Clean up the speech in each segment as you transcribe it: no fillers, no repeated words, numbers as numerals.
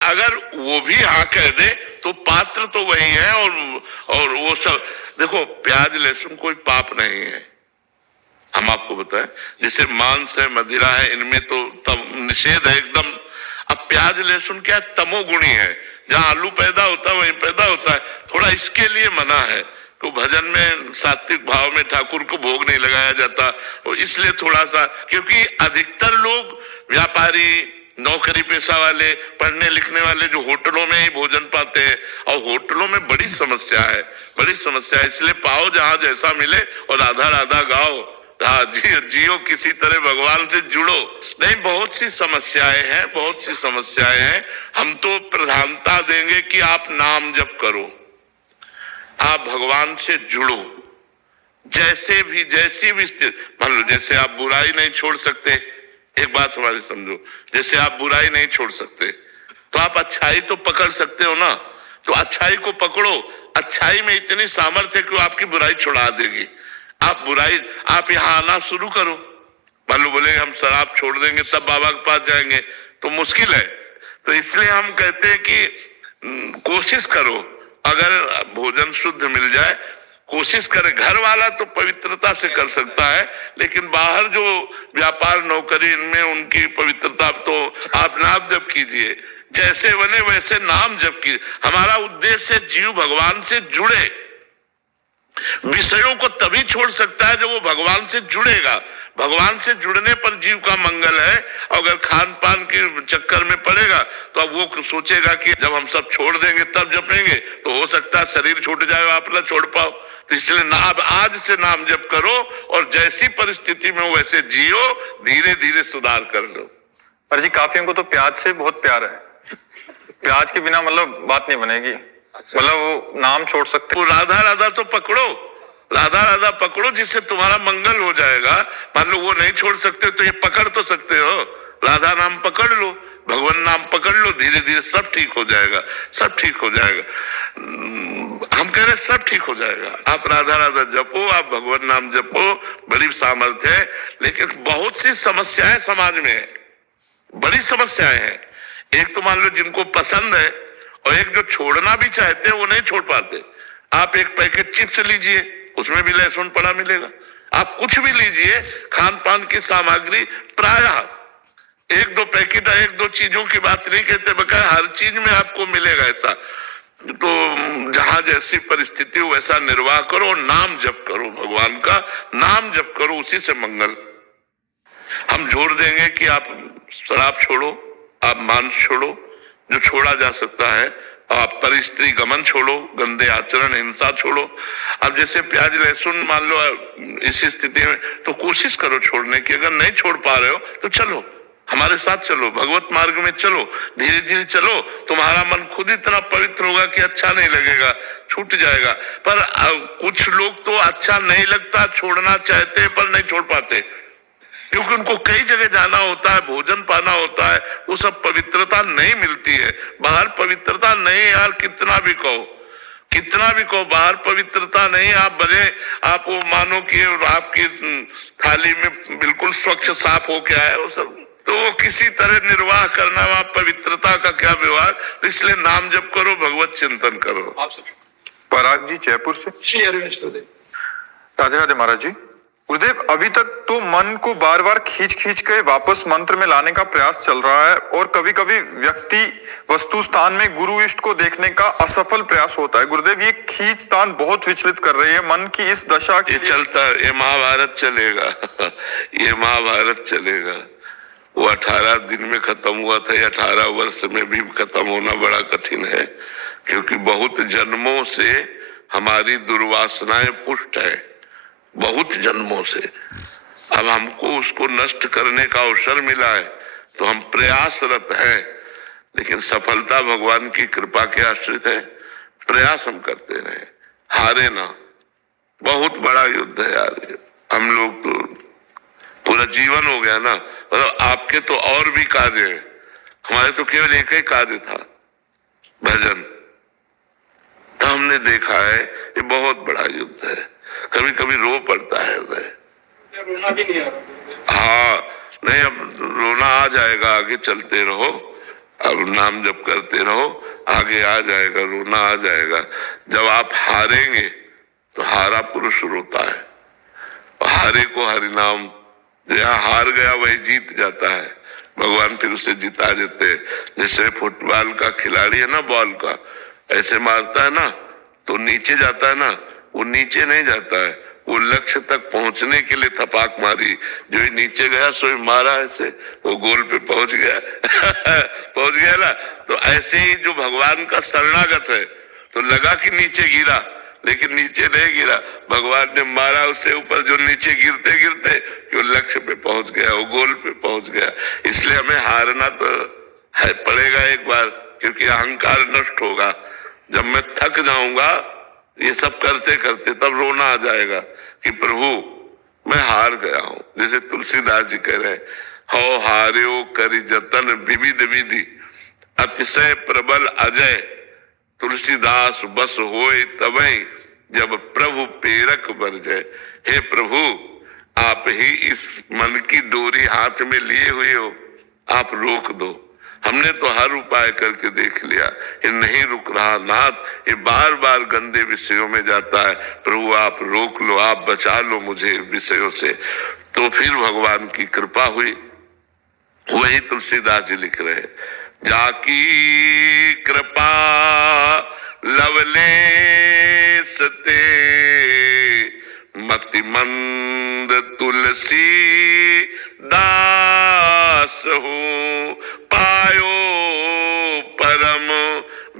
अगर वो भी हाँ कह दे तो पात्र तो वही है। और वो सब देखो, प्याज लहसुन कोई पाप नहीं है। हम आपको बताएं, जैसे मांस है, मदिरा है, इनमें तो निषेध है एकदम। अब प्याज लहसुन क्या तमोगुणी है, जहां आलू पैदा होता है वहीं पैदा होता है, थोड़ा इसके लिए मना है। तो भजन में सात्विक भाव में ठाकुर को भोग नहीं लगाया जाता, तो इसलिए थोड़ा सा, क्योंकि अधिकतर लोग व्यापारी, नौकरी पेशा वाले, पढ़ने लिखने वाले जो होटलों में ही भोजन पाते हैं, और होटलों में बड़ी समस्या है, बड़ी समस्या है। इसलिए पाओ जहां जैसा मिले और आधा आधा गाओ, जियो किसी तरह भगवान से जुड़ो। नहीं, बहुत सी समस्याएं हैं, बहुत सी समस्याएं हैं। हम तो प्रधानता देंगे कि आप नाम जप करो, आप भगवान से जुड़ो। जैसे भी, जैसी भी स्थिति, मान लो जैसे आप बुराई नहीं छोड़ सकते, एक बात हमारी समझो, जैसे आप बुराई नहीं छोड़ सकते तो आप अच्छाई तो पकड़ सकते हो ना। तो अच्छाई को पकड़ो, अच्छाई में इतनी सामर्थ्य है कि वो आपकी बुराई छुड़ा देगी। आप बुराई, आप यहाँ आना शुरू करो। मान लो बोले हम शराब छोड़ देंगे तब बाबा के पास जाएंगे, तो मुश्किल है। तो इसलिए हम कहते हैं कि कोशिश करो, अगर भोजन शुद्ध मिल जाए, कोशिश करे। घर वाला तो पवित्रता से कर सकता है, लेकिन बाहर जो व्यापार नौकरी, इनमें उनकी पवित्रता, तो आप नाम जप कीजिए, जैसे बने वैसे नाम जप कीजिए। हमारा उद्देश्य जीव भगवान से जुड़े। विषयों को तभी छोड़ सकता है जब वो भगवान से जुड़ेगा। भगवान से जुड़ने पर जीव का मंगल है। अगर खान पान के चक्कर में पड़ेगा तो अब वो सोचेगा कि जब हम सब छोड़ देंगे तब जपेंगे, तो हो सकता है शरीर छूट जाए, आप ना छोड़ पाओ। तो इसलिए अब आज से नाम जप करो, और जैसी परिस्थिति में हो वैसे जियो, धीरे धीरे सुधार कर लो। पर जी काफियों को तो प्याज से बहुत प्यार है, प्याज के बिना मतलब बात नहीं बनेगी, मतलब वो नाम छोड़ सकते। वो राधा राधा तो पकड़ो, राधा राधा पकड़ो, जिससे तुम्हारा मंगल हो जाएगा। मान लो वो नहीं छोड़ सकते तो ये पकड़ तो सकते हो, राधा नाम पकड़ लो, भगवान नाम पकड़ लो, धीरे धीरे सब ठीक हो जाएगा, सब ठीक हो जाएगा। हम कह रहे सब ठीक हो जाएगा। आप राधा राधा जपो, आप भगवान नाम जपो, बड़ी सामर्थ्य है। लेकिन बहुत सी समस्याएं समाज में है, बड़ी समस्याएं हैं। एक तो मान लो जिनको पसंद है, और एक जो छोड़ना भी चाहते हैं वो नहीं छोड़ पाते। आप एक पैकेट चिप्स लीजिए, उसमें भी लहसुन पड़ा मिलेगा। आप कुछ भी लीजिए, खान पान की सामग्री, प्रायः एक दो पैकेट, एक दो चीजों की बात नहीं कहते, बकाया हर चीज में आपको मिलेगा ऐसा। तो जहां जैसी परिस्थिति हो वैसा निर्वाह करो, नाम जप करो, भगवान का नाम जप करो, उसी से मंगल। हम जोर देंगे कि आप शराब छोड़ो, आप मांस छोड़ो, जो छोड़ा जा सकता है। आप पर स्त्री गमन छोड़ो, गंदे आचरण, हिंसा छोड़ो। अब जैसे प्याज लहसुन मान लो इसी स्थिति में, तो कोशिश करो छोड़ने की। अगर नहीं छोड़ पा रहे हो तो चलो, हमारे साथ चलो, भगवत मार्ग में चलो, धीरे धीरे चलो। तुम्हारा मन खुद इतना पवित्र होगा कि अच्छा नहीं लगेगा, छूट जाएगा। पर कुछ लोग तो अच्छा नहीं लगता, छोड़ना चाहते हैं पर नहीं छोड़ पाते, क्योंकि उनको कई जगह जाना होता है, भोजन पाना होता है, वो सब पवित्रता नहीं मिलती है। बाहर पवित्रता नहीं यार, कितना भी कहो, कितना भी कहो, बाहर पवित्रता नहीं। आप भले आप वो मानो कि आपकी थाली में बिल्कुल स्वच्छ साफ हो क्या है वो सब, तो वो किसी तरह निर्वाह करना, वहां पवित्रता का क्या व्यवहार। तो इसलिए नाम जप करो, भगवत चिंतन करो। आप सब पराग जी जयपुर से। श्री अरविंद गुरुदेव। राधे राधे महाराज जी। गुरुदेव, अभी तक तो मन को बार बार खींच खींच के वापस मंत्र में लाने का प्रयास चल रहा है, और कभी कभी व्यक्ति वस्तु स्थान में गुरु इष्ट को देखने का असफल प्रयास होता है। गुरुदेव, ये खींचतान बहुत विचलित कर रही है मन की इस दशा की। ये चलता, ये महाभारत चलेगा ये महाभारत चलेगा। वो 18 दिन में खत्म हुआ था, 18 वर्ष में भी खत्म होना बड़ा कठिन है, क्योंकि बहुत जन्मों से हमारी दुर्वासनाएं पुष्ट है, बहुत जन्मों से। अब हमको उसको नष्ट करने का अवसर मिला है, तो हम प्रयासरत हैं, लेकिन सफलता भगवान की कृपा के आश्रित है। प्रयास हम करते रहे, हारे ना। बहुत बड़ा युद्ध है यार, हम लोग तो पूरा जीवन हो गया ना। मतलब आपके तो और भी कार्य है, हमारे तो केवल एक ही कार्य था, भजन। तो हमने देखा है ये बहुत बड़ा युद्ध है, कभी कभी रो पड़ता है हृदय। रोना भी नहीं आ रहा। हाँ, नहीं, अब रोना आ जाएगा, आगे चलते रहो। अब नाम जप करते रहो, आगे आ जाएगा, रोना आ जाएगा। जब आप हारेंगे तो हारा पुरुष रोता है, और हारे को हरिनाम, जो यहाँ हार गया वही जीत जाता है, भगवान फिर उसे जिता देते हैं। जैसे फुटबॉल का खिलाड़ी है ना, बॉल का ऐसे मारता है ना तो नीचे जाता है ना, वो नीचे नहीं जाता है, वो लक्ष्य तक पहुंचने के लिए थपाक मारी, जो ही नीचे गया सो ही मारा ऐसे, वो गोल पे पहुंच गया पहुंच गया ना। तो ऐसे ही जो भगवान का शरणागत है, तो लगा कि नीचे गिरा, लेकिन नीचे नहीं गिरा, भगवान ने मारा उसे ऊपर, जो नीचे गिरते गिरते कि वो लक्ष्य पे पहुंच गया, वो गोल पे पहुंच गया। इसलिए हमें हारना तो है पड़ेगा एक बार, क्योंकि अहंकार नष्ट होगा। जब मैं थक जाऊंगा ये सब करते करते, तब रोना आ जाएगा कि प्रभु मैं हार गया हूं। जैसे तुलसीदास जी कह रहे हैं, हो हार्यो करि जतन विविध विधि, अतिशय प्रबल अजय, तुलसीदास बस होए तबई, जब प्रभु पेरक बरजय। हे प्रभु, आप ही इस मन की डोरी हाथ में लिए हुए हो, आप रोक दो। हमने तो हर उपाय करके देख लिया, ये नहीं रुक रहा नाथ, ये बार बार गंदे विषयों में जाता है। प्रभु आप रोक लो, आप बचा लो मुझे विषयों से। तो फिर भगवान की कृपा हुई। वही तुलसीदास जी लिख रहे हैं, जाकी कृपा लवलेस ते, मति मंद तुलसी दास हूँ, पायो परम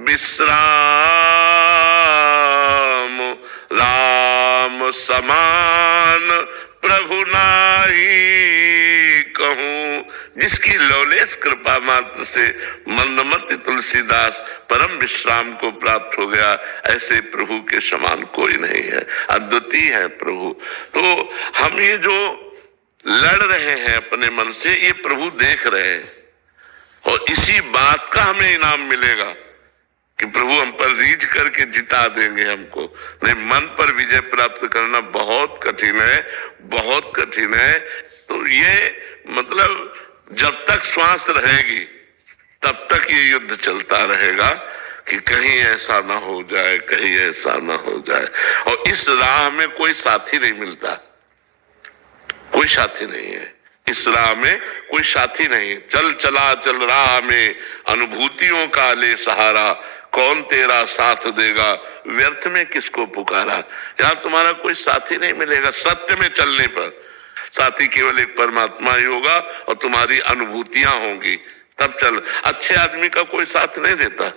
विश्राम, राम समान प्रभु नाही कहूँ। जिसकी लौलेस कृपा मात्र से मंदमति तुलसीदास परम विश्राम को प्राप्त हो गया, ऐसे प्रभु के समान कोई नहीं है, अद्वितीय है प्रभु। तो हम ये जो लड़ रहे हैं अपने मन से, ये प्रभु देख रहे हैं, और इसी बात का हमें इनाम मिलेगा कि प्रभु हम पर रीझ करके जिता देंगे हमको। नहीं, मन पर विजय प्राप्त करना बहुत कठिन है, बहुत कठिन है। तो ये मतलब जब तक श्वास रहेगी तब तक ये युद्ध चलता रहेगा कि कहीं ऐसा ना हो जाए, कहीं ऐसा ना हो जाए। और इस राह में कोई साथी नहीं मिलता, कोई साथी नहीं है इस राह में, कोई साथी नहीं है। चल चला चल राह में, अनुभूतियों का ले सहारा, कौन तेरा साथ देगा, व्यर्थ में किसको पुकारा। यहाँ तुम्हारा कोई साथी नहीं मिलेगा। सत्य में चलने पर साथी केवल एक परमात्मा ही होगा, और तुम्हारी अनुभूतियां होंगी, तब चल। अच्छे आदमी का कोई साथ नहीं देता,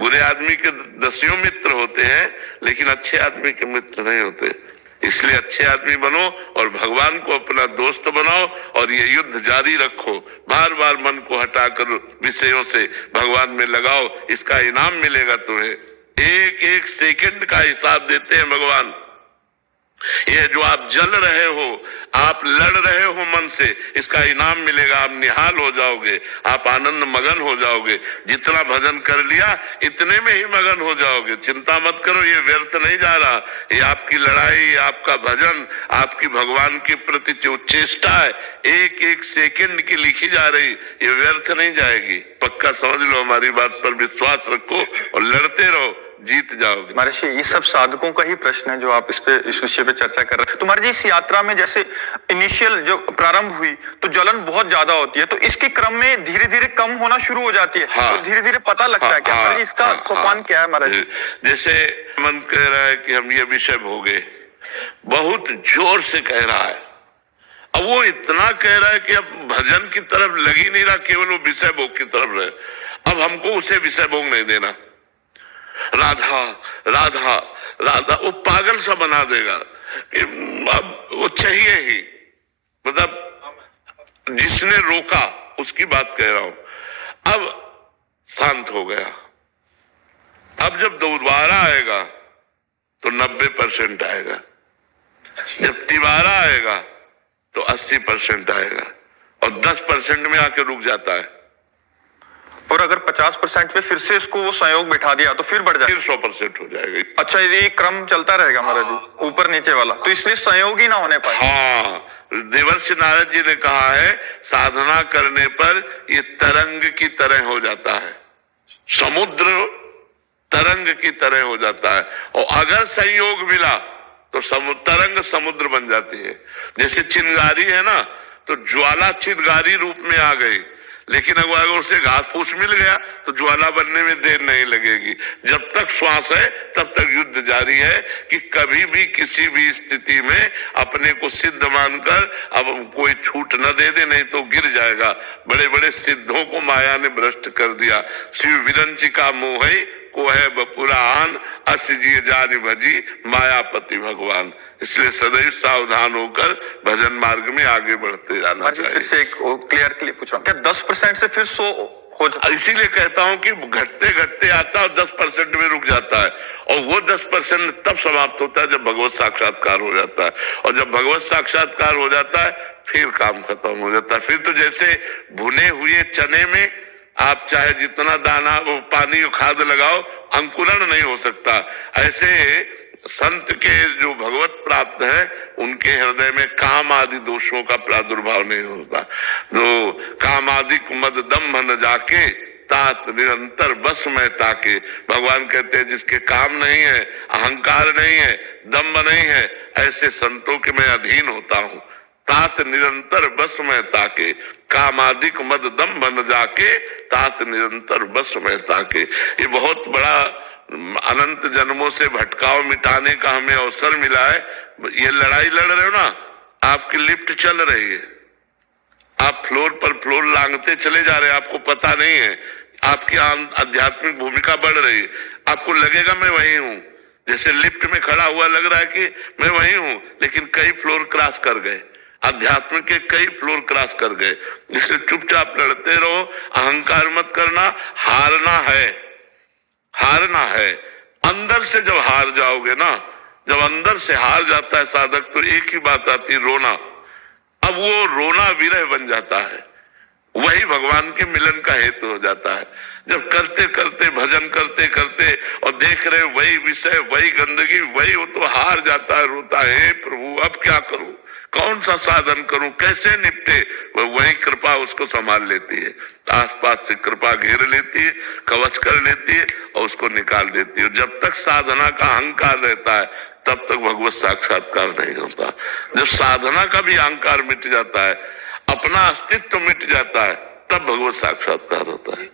बुरे आदमी के दसियों मित्र होते हैं, लेकिन अच्छे आदमी के मित्र नहीं होते। इसलिए अच्छे आदमी बनो और भगवान को अपना दोस्त बनाओ, और ये युद्ध जारी रखो। बार बार मन को हटाकर विषयों से भगवान में लगाओ, इसका इनाम मिलेगा तुम्हें। एक एक सेकंड का हिसाब देते हैं भगवान। ये जो आप जल रहे हो, आप लड़ रहे हो मन से, इसका इनाम मिलेगा। आप निहाल हो जाओगे, आप आनंद मगन हो जाओगे। जितना भजन कर लिया इतने में ही मगन हो जाओगे। चिंता मत करो, ये व्यर्थ नहीं जा रहा। ये आपकी लड़ाई, आपका भजन, आपकी भगवान के प्रति जो चेष्टा है, एक एक सेकंड की लिखी जा रही, ये व्यर्थ नहीं जाएगी। पक्का समझ लो, हमारी बात पर विश्वास रखो और लड़ते रहो, जीत जाओगे। महर्षि, ये सब साधकों का ही प्रश्न है जो आप इस विषय पे चर्चा कर रहे हैं। तो महाराज जी, इस यात्रा में जैसे इनिशियल जो प्रारंभ हुई तो जलन बहुत ज्यादा होती है, तो इसके क्रम में धीरे धीरे कम होना शुरू हो जाती है। हाँ, तो धीरे धीरे पता लगता है क्या महाराज जी, इसका सोपान क्या है महाराज जी? जैसे मन कह रहा है कि हम ये विषय भोगे, बहुत जोर से कह रहा है। अब वो इतना कह रहा है कि अब भजन की तरफ लग ही नहीं रहा, केवल वो विषय भोग की तरफ रहे। अब हमको उसे विषय भोग नहीं देना। राधा राधा राधा, वो पागल सा बना देगा कि अब वो चाहिए ही। मतलब जिसने रोका उसकी बात कह रहा हूं। अब शांत हो गया। अब जब दोबारा आएगा तो 90% आएगा, जब तिबारा आएगा तो 80% आएगा, और 10% में आके रुक जाता है। और अगर 50% पे फिर से इसको वो संयोग बिठा दिया तो फिर बढ़ जाएगा, फिर 100% हो जाएगा। अच्छा, ये क्रम चलता रहेगा महाराज जी, ऊपर नीचे वाला, तो इसलिए संयोग ही ना होने पाए। हाँ, देवर्षि नारद जी ने कहा है, साधना करने पर ये तरंग की तरह हो जाता है, समुद्र तरंग की तरह हो जाता है। और अगर संयोग मिला तो तरंग समुद्र बन जाती है। जैसे चिंगारी है ना, तो ज्वाला चिंगारी रूप में आ गई, लेकिन अगर उसे घास फूस मिल गया तो ज्वाला बनने में देर नहीं लगेगी। जब तक श्वास है तब तक युद्ध जारी है कि कभी भी किसी भी स्थिति में अपने को सिद्ध मानकर अब कोई छूट न दे दे, नहीं तो गिर जाएगा। बड़े बड़े सिद्धों को माया ने भ्रष्ट कर दिया। शिव विरंचिका मोहई को है बपुरान, अस जिय जानि भजी मायापति भगवान। इसलिए सदैव सावधान होकर भजन मार्ग में आगे बढ़ते जाना चाहिए। फिर से एक क्लियर पूछ रहा हूँ, क्या 10% से फिर 100 हो जाता? इसीलिए कहता हूं कि घटते घटते आता है और 10% में रुक जाता है, और वो 10% तब समाप्त होता है जब भगवत साक्षात्कार हो जाता है। और जब भगवत साक्षात्कार हो जाता है फिर काम खत्म हो जाता है। फिर तो जैसे भुने हुए चने में आप चाहे जितना दाना वो पानी और खाद लगाओ, अंकुरण नहीं हो सकता। ऐसे संत के जो भगवत प्राप्त है उनके हृदय में काम आदि दोषों का प्रादुर्भाव नहीं होता। जो काम आदि मद दम्भ न जाके तात निरंतर बस में ताके। भगवान कहते हैं जिसके काम नहीं है, अहंकार नहीं है, दम्भ नहीं है, ऐसे संतों के मैं अधीन होता हूँ। तात निरंतर बस में ताके, कामादिक मद दम्भ न जाके तात निरंतर बस में ताके। ये बहुत बड़ा अनंत जन्मों से भटकाव मिटाने का हमें अवसर मिला है। ये लड़ाई लड़ रहे हो ना, आपकी लिफ्ट चल रही है, आप फ्लोर पर फ्लोर लांघते चले जा रहे हैं, आपको पता नहीं है, आपकी आध्यात्मिक भूमिका बढ़ रही है। आपको लगेगा मैं वही हूं, जैसे लिफ्ट में खड़ा हुआ लग रहा है कि मैं वही हूं, लेकिन कई फ्लोर क्रॉस कर गए, अध्यात्म के कई फ्लोर क्रॉस कर गए। इसलिए चुपचाप लड़ते रहो, अहंकार मत करना। हारना है, हारना है। अंदर से जब हार जाओगे ना, जब अंदर से हार जाता है साधक, तो एक ही बात आती है, रोना। अब वो रोना विरह बन जाता है, वही भगवान के मिलन का हेतु हो जाता है। जब करते करते भजन करते करते और देख रहे वही विषय, वही गंदगी, वही हो, तो हार जाता है, रोता है, प्रभु अब क्या करूं, कौन सा साधन करूं, कैसे निपटे। वही कृपा उसको संभाल लेती है, आसपास से कृपा घेर लेती है, कवच कर लेती है और उसको निकाल देती है। जब तक साधना का अहंकार रहता है तब तक भगवत साक्षात्कार नहीं होता। जब साधना का भी अहंकार मिट जाता है, अपना अस्तित्व मिट जाता है, तब भगवत साक्षात्कार होता है।